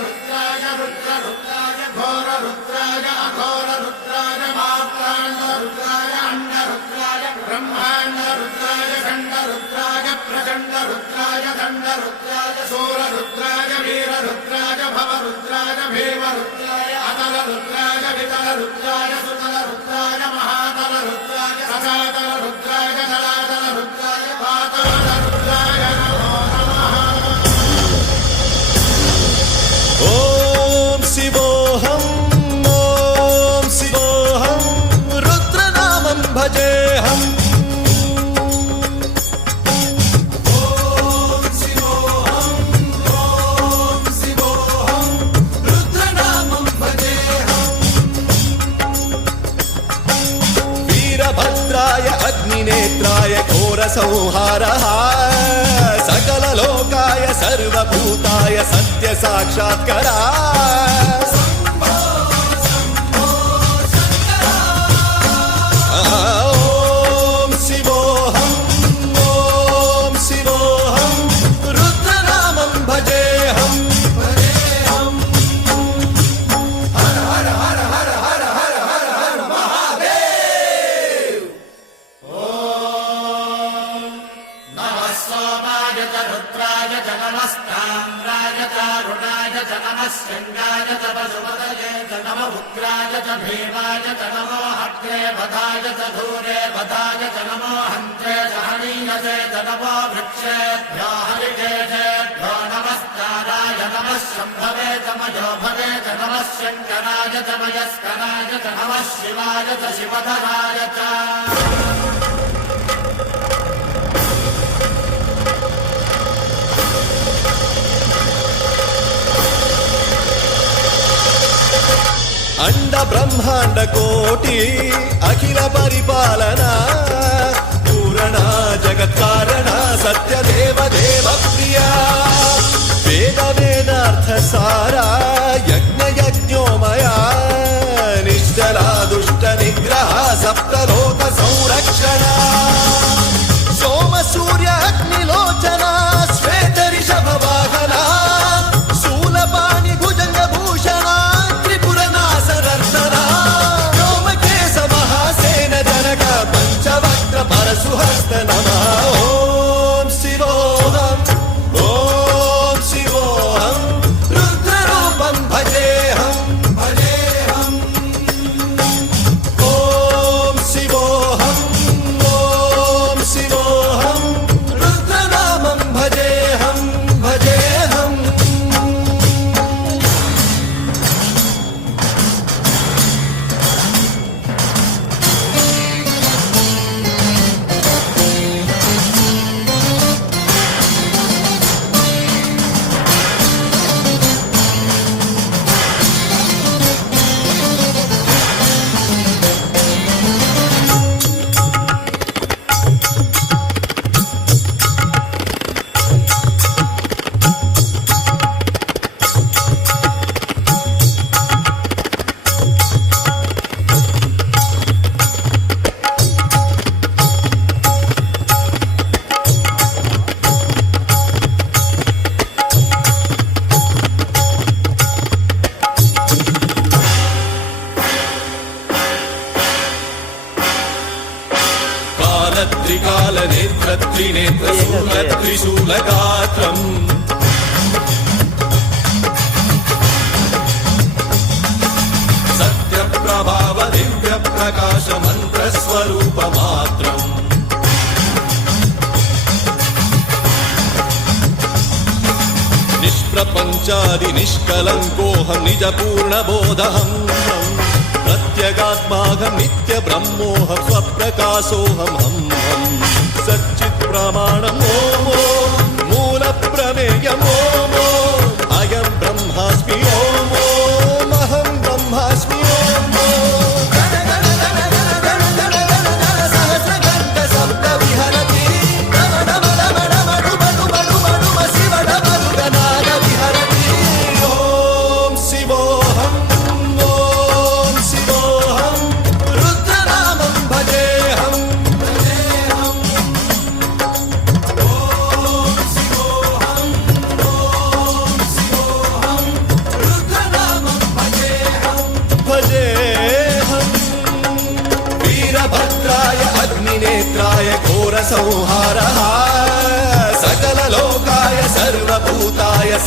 रुद्राय रुद्ररुद्राय घोररुद्राय अघोररुद्राय मार्ताण्डरुद्राय अण्डरुद्राय ब्रह्माण्डरुद्राय खण्डरुद्राय प्रचण्डरुद्राय दण्डरुद्राय शूररुद्राय वीररुद्राय भवरुद्राय भीमरुद्राय अतलरुद्राय वितलरुद्राय सुतलरुद्राय महातलरुद्राय सजातलरुद्राय जलातलरुद्राय पातालरुद्राय नमो नमः। ओम शिवोऽहं रुद्रनामं भजेऽहम्। वीरभद्राय अग्निनेत्राय घोरसंहारः सकललोकाय सर्वभूताय सत्यसाक्षात्करा। ॐ शिवोऽहं रुद्रनामं भजेऽहम्। हर हर हर हर हर हर हर हर महादेव। नमः सोमाय च रुद्राय च नमस्ताम्राय च अरुणाय च नमः शृङ्गाय च पशुपतये च नमः उग्राय च भीमाय च नमो हग्रे वधाय च धूरे वधाय च नमो हन्त्रे च हनीयसे च नमो वृक्षेभ्यो हरिकेशेभ्यो नमस्काराय नमः शम्भवे च मयोभवे च नमः शङ्कराय च मयस्कराय च नमः शिवाय च शिवधराय च। अंड ब्रह्मांड कोटि अखिल परिपालना पूरणा जगत्कारणा सत्यदेव देव प्रिया वेद वेदार्थ सारा यज्ञ यज्ञोमया निश्चला दुष्ट निग्रह सप्तलोक संरक्षणा सोम सूर्य अग्निलोचना श्वेत ऋषभ वाहना शूलपाणि भुजंग भूषणा पंचवक्त्र परशुहस्त नमः। ओम शिवोऽहं रुद्ररूपं भजेऽहम्। ओम शिवोऽहं रुद्रनामं भजेऽहम्। त्रिशूलगात्रम् सत्यप्रभाव दिव्य प्रकाश मन्त्रस्वरूप मात्रम् निष्प्रपञ्चादि निष्कलङ्कोऽहं निजपूर्णबोधहम् प्रत्यगात्माहं नित्य ब्रह्मोऽहं स्वप्रकाशोऽहं हम् सच्चित् प्रमाणम् ओम मूल प्रमेयम् ओम अयं ब्रह्मास्मि ओम अहं ब्रह्मास्मि ओम सहस्रघण्ट शब्द विहरति ओम शिवोऽहं रुद्रनामं भजेऽहम्। संहारः सकललोकाय सर्वभूताय